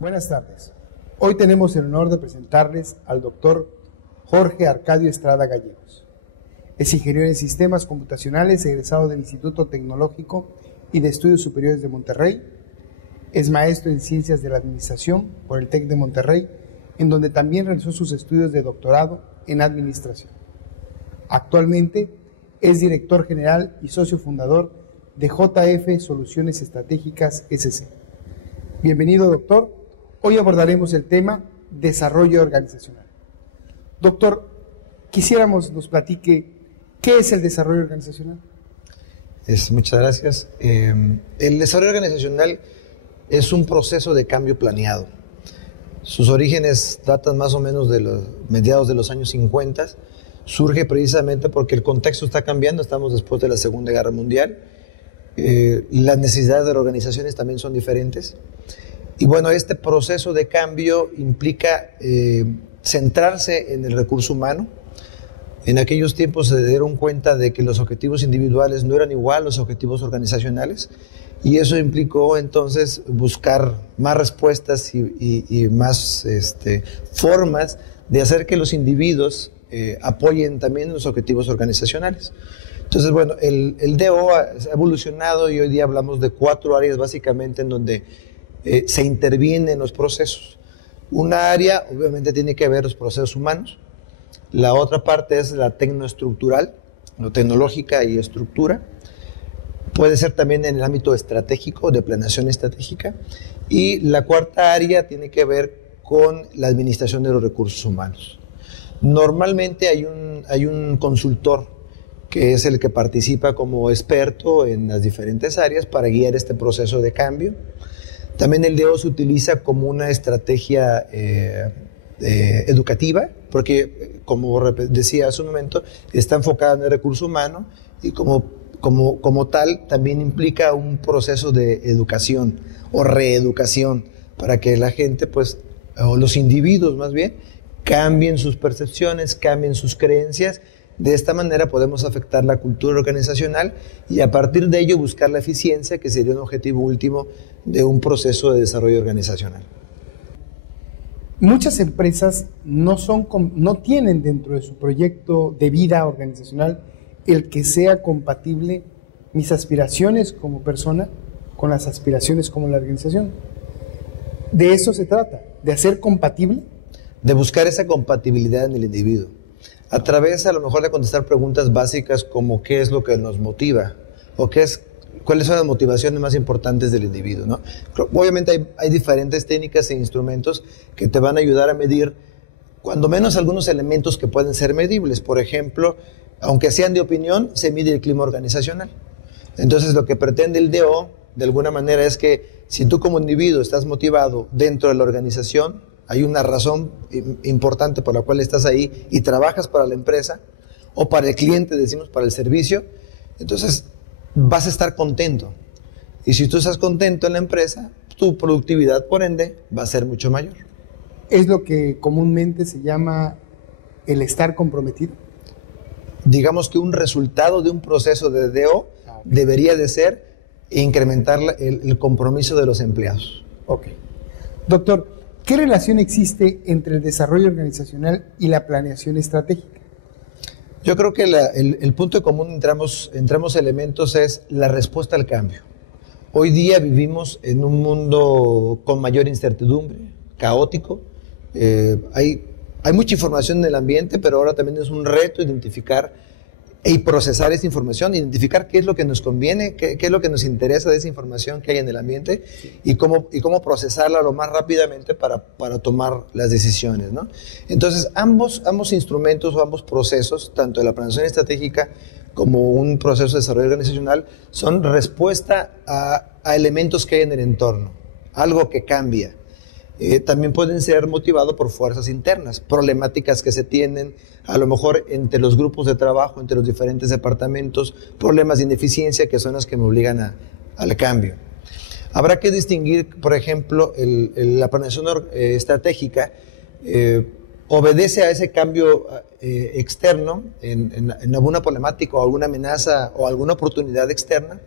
Buenas tardes. Hoy tenemos el honor de presentarles al doctor Jorge Arcadio Estrada Gallegos. Es ingeniero en sistemas computacionales, egresado del Instituto Tecnológico y de Estudios Superiores de Monterrey. Es maestro en Ciencias de la Administración por el TEC de Monterrey, en donde también realizó sus estudios de doctorado en Administración. Actualmente es director general y socio fundador de JF Soluciones Estratégicas SC. Bienvenido, doctor. Hoy abordaremos el tema desarrollo organizacional. Doctor, quisiéramos nos platique qué es el desarrollo organizacional. Muchas gracias. El desarrollo organizacional es un proceso de cambio planeado. Sus orígenes datan más o menos de los mediados de los años 50. Surge precisamente porque el contexto está cambiando, estamos después de la Segunda Guerra Mundial. Las necesidades de las organizaciones también son diferentes. Y bueno, este proceso de cambio implica centrarse en el recurso humano. En aquellos tiempos se dieron cuenta de que los objetivos individuales no eran igual a los objetivos organizacionales, y eso implicó entonces buscar más respuestas y más formas de hacer que los individuos apoyen también los objetivos organizacionales. Entonces, bueno, el DO ha evolucionado y hoy día hablamos de 4 áreas básicamente en donde se intervienen los procesos. Una área obviamente tiene que ver los procesos humanos. La otra parte es la tecnoestructural, lo tecnológica y estructura. Puede ser también en el ámbito estratégico, de planeación estratégica. Y la cuarta área tiene que ver con la administración de los recursos humanos. Normalmente hay un consultor que es el que participa como experto en las diferentes áreas para guiar este proceso de cambio. También el DO se utiliza como una estrategia educativa, porque, como decía hace un momento, está enfocada en el recurso humano y como tal también implica un proceso de educación o reeducación para que la gente, o los individuos más bien, cambien sus percepciones, cambien sus creencias. De esta manera podemos afectar la cultura organizacional y a partir de ello buscar la eficiencia, que sería un objetivo último de un proceso de desarrollo organizacional. Muchas empresas no tienen dentro de su proyecto de vida organizacional el que sea compatible mis aspiraciones como persona con las aspiraciones como la organización. De eso se trata, de hacer compatible. De buscar esa compatibilidad en el individuo. A través, a lo mejor, de contestar preguntas básicas como qué es lo que nos motiva o cuáles son las motivaciones más importantes del individuo, ¿no? Obviamente hay diferentes técnicas e instrumentos que te van a ayudar a medir, cuando menos, algunos elementos que pueden ser medibles. Por ejemplo, aunque sean de opinión, se mide el clima organizacional. Entonces, lo que pretende el DO, de alguna manera, es que si tú como individuo estás motivado dentro de la organización, hay una razón importante por la cual estás ahí y trabajas para la empresa o para el cliente, decimos, para el servicio, entonces vas a estar contento. Y si tú estás contento en la empresa, tu productividad, por ende, va a ser mucho mayor. ¿Es lo que comúnmente se llama el estar comprometido? Digamos que un resultado de un proceso de DO debería de ser incrementar el compromiso de los empleados. Ok. Doctor, ¿qué relación existe entre el desarrollo organizacional y la planeación estratégica? Yo creo que el punto común entre ambos elementos es la respuesta al cambio. Hoy día vivimos en un mundo con mayor incertidumbre, caótico. Hay mucha información en el ambiente, pero ahora también es un reto identificar y procesar esa información, identificar qué es lo que nos conviene, qué es lo que nos interesa de esa información que hay en el ambiente y cómo procesarla lo más rápidamente para tomar las decisiones, ¿no? Entonces, ambos instrumentos o ambos procesos, tanto de la planeación estratégica como un proceso de desarrollo organizacional, son respuesta a elementos que hay en el entorno, algo que cambia. También pueden ser motivados por fuerzas internas, problemáticas que se tienen, a lo mejor entre los grupos de trabajo, entre los diferentes departamentos, problemas de ineficiencia que son las que me obligan al cambio. Habrá que distinguir, por ejemplo, la planeación estratégica obedece a ese cambio externo en alguna problemática o alguna amenaza o alguna oportunidad externa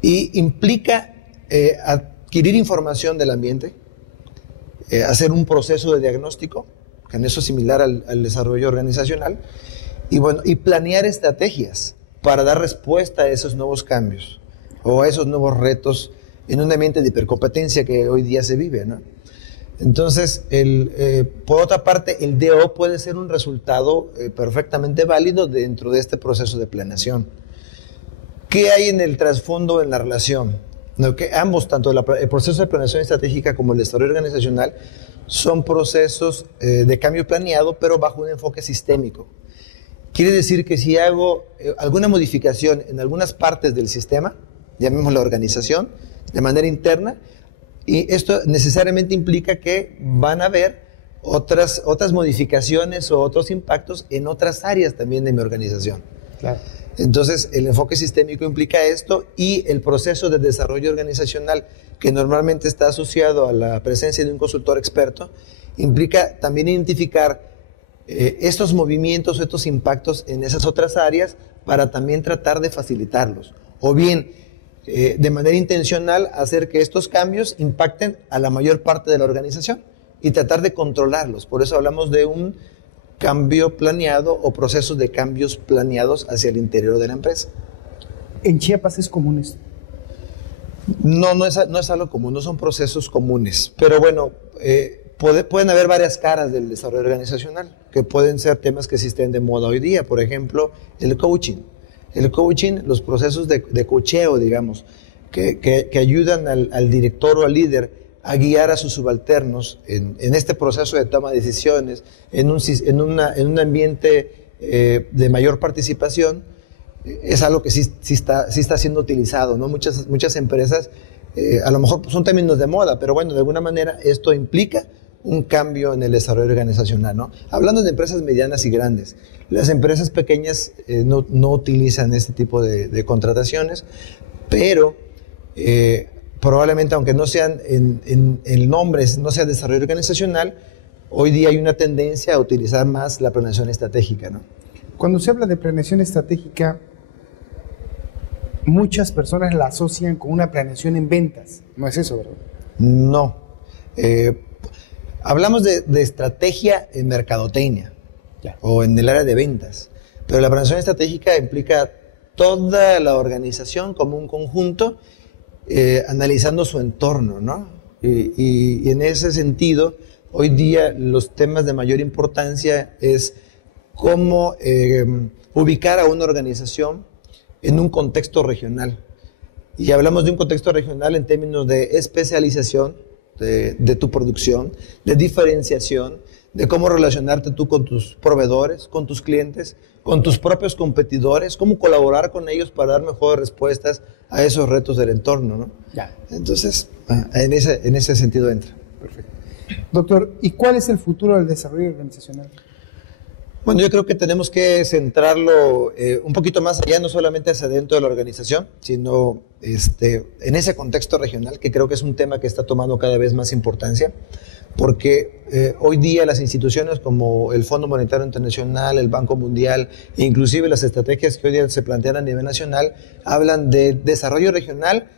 y implica adquirir información del ambiente, hacer un proceso de diagnóstico, que en eso es similar al desarrollo organizacional, y planear estrategias para dar respuesta a esos nuevos cambios o a esos nuevos retos en un ambiente de hipercompetencia que hoy día se vive, ¿no? Entonces, por otra parte, el DO puede ser un resultado perfectamente válido dentro de este proceso de planeación. ¿Qué hay en el trasfondo en la relación? No, que ambos, tanto el proceso de planeación estratégica como el desarrollo organizacional, son procesos de cambio planeado, pero bajo un enfoque sistémico. Quiere decir que si hago alguna modificación en algunas partes del sistema, llamémoslo organización, de manera interna, y esto necesariamente implica que van a haber otras modificaciones o otros impactos en otras áreas también de mi organización. Claro. Entonces, el enfoque sistémico implica esto, y el proceso de desarrollo organizacional, que normalmente está asociado a la presencia de un consultor experto, implica también identificar estos movimientos, estos impactos en esas otras áreas para también tratar de facilitarlos. O bien, de manera intencional, hacer que estos cambios impacten a la mayor parte de la organización y tratar de controlarlos. Por eso hablamos de un cambio planeado o procesos de cambios planeados hacia el interior de la empresa. ¿En Chiapas es común esto? No es algo común, no son procesos comunes. Pero bueno, pueden haber varias caras del desarrollo organizacional, que pueden ser temas que existen de moda hoy día. Por ejemplo, el coaching. El coaching, los procesos de coacheo, digamos, que ayudan al director o al líder a guiar a sus subalternos en este proceso de toma de decisiones, en un ambiente de mayor participación, es algo que sí está siendo utilizado, ¿no? Muchas empresas, a lo mejor son términos de moda, pero bueno, de alguna manera esto implica un cambio en el desarrollo organizacional, ¿no? Hablando de empresas medianas y grandes, las empresas pequeñas no utilizan este tipo de contrataciones, pero probablemente, aunque no sean en el nombre, no sea desarrollo organizacional, hoy día hay una tendencia a utilizar más la planeación estratégica, ¿no? Cuando se habla de planeación estratégica, muchas personas la asocian con una planeación en ventas. ¿No es eso, verdad? No. Hablamos de estrategia en mercadotecnia o en el área de ventas, pero la planeación estratégica implica toda la organización como un conjunto, analizando su entorno, ¿no? Y en ese sentido, hoy día los temas de mayor importancia es cómo ubicar a una organización en un contexto regional. Y hablamos de un contexto regional en términos de especialización de tu producción, de diferenciación, de cómo relacionarte tú con tus proveedores, con tus clientes, con tus propios competidores, cómo colaborar con ellos para dar mejores respuestas a esos retos del entorno, ¿no? Ya. Entonces, en ese sentido entra. Perfecto. Doctor, ¿y cuál es el futuro del desarrollo organizacional? Bueno, yo creo que tenemos que centrarlo un poquito más allá, no solamente hacia dentro de la organización, sino en ese contexto regional, que creo que es un tema que está tomando cada vez más importancia, porque hoy día las instituciones como el Fondo Monetario Internacional, el Banco Mundial, e inclusive las estrategias que hoy día se plantean a nivel nacional, hablan de desarrollo regional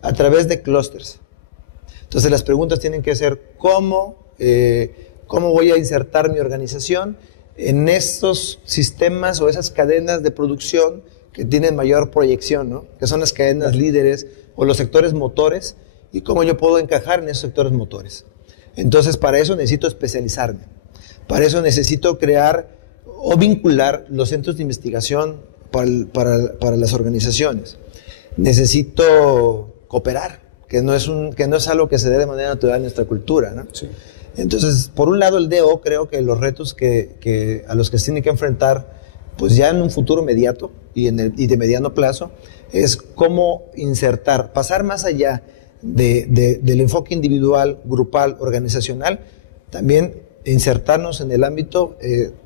a través de clústeres. Entonces las preguntas tienen que ser ¿cómo voy a insertar mi organización en estos sistemas o esas cadenas de producción que tienen mayor proyección, ¿no? Que son las cadenas líderes o los sectores motores, y cómo yo puedo encajar en esos sectores motores? Entonces, para eso necesito especializarme. Para eso necesito crear o vincular los centros de investigación para las organizaciones. Necesito cooperar, que no es algo que se dé de manera natural en nuestra cultura, ¿no? Sí. Entonces, por un lado, el DO, creo que los retos a los que se tiene que enfrentar, pues ya en un futuro inmediato y de mediano plazo, es cómo insertar, pasar más allá del enfoque individual, grupal, organizacional, también insertarnos en el ámbito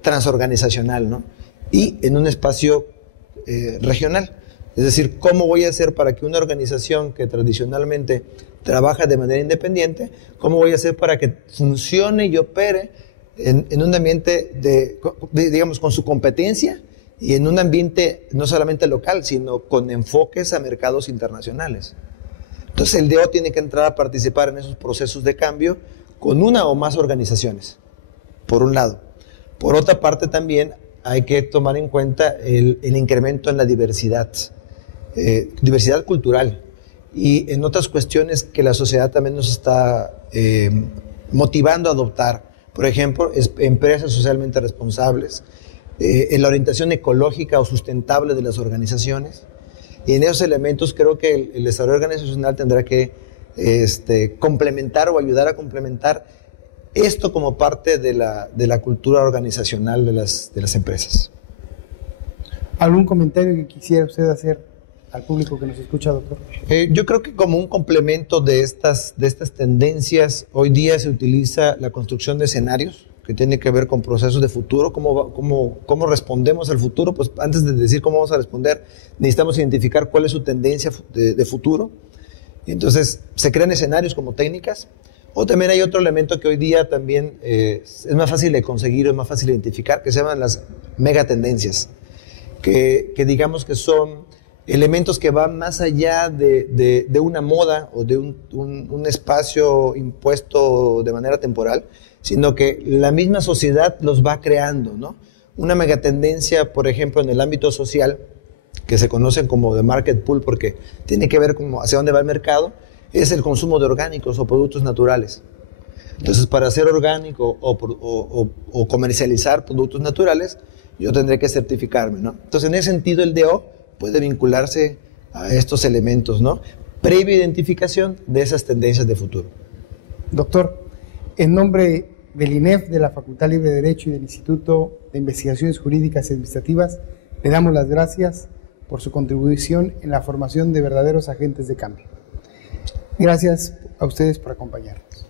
transorganizacional, ¿no? Y en un espacio regional. Es decir, ¿cómo voy a hacer para que una organización que tradicionalmente trabaja de manera independiente, cómo voy a hacer para que funcione y opere en un ambiente digamos, con su competencia y en un ambiente no solamente local, sino con enfoques a mercados internacionales? Entonces el DO tiene que entrar a participar en esos procesos de cambio con una o más organizaciones, por un lado. Por otra parte también hay que tomar en cuenta el incremento en la diversidad, diversidad cultural y en otras cuestiones que la sociedad también nos está motivando a adoptar. Por ejemplo, empresas socialmente responsables, en la orientación ecológica o sustentable de las organizaciones. Y en esos elementos creo que el desarrollo organizacional tendrá que complementar o ayudar a complementar esto como parte de la cultura organizacional de las empresas. ¿Algún comentario que quisiera usted hacer al público que nos escucha, doctor? Yo creo que como un complemento de estas tendencias, hoy día se utiliza la construcción de escenarios que tiene que ver con procesos de futuro, cómo respondemos al futuro. Pues antes de decir cómo vamos a responder, necesitamos identificar cuál es su tendencia de futuro. Y entonces se crean escenarios como técnicas. O también hay otro elemento que hoy día también es más fácil de conseguir, es más fácil de identificar, que se llaman las megatendencias, que digamos que son elementos que van más allá de una moda o de un espacio impuesto de manera temporal, sino que la misma sociedad los va creando, ¿no? Una megatendencia, por ejemplo, en el ámbito social, que se conocen como de market pool, porque tiene que ver con hacia dónde va el mercado, es el consumo de orgánicos o productos naturales. Entonces, para ser orgánico o comercializar productos naturales, yo tendré que certificarme, ¿no? Entonces, en ese sentido, el DO puede vincularse a estos elementos, ¿no? Previa identificación de esas tendencias de futuro. Doctor, en nombre del INEF, de la Facultad Libre de Derecho y del Instituto de Investigaciones Jurídicas y Administrativas, le damos las gracias por su contribución en la formación de verdaderos agentes de cambio. Gracias a ustedes por acompañarnos.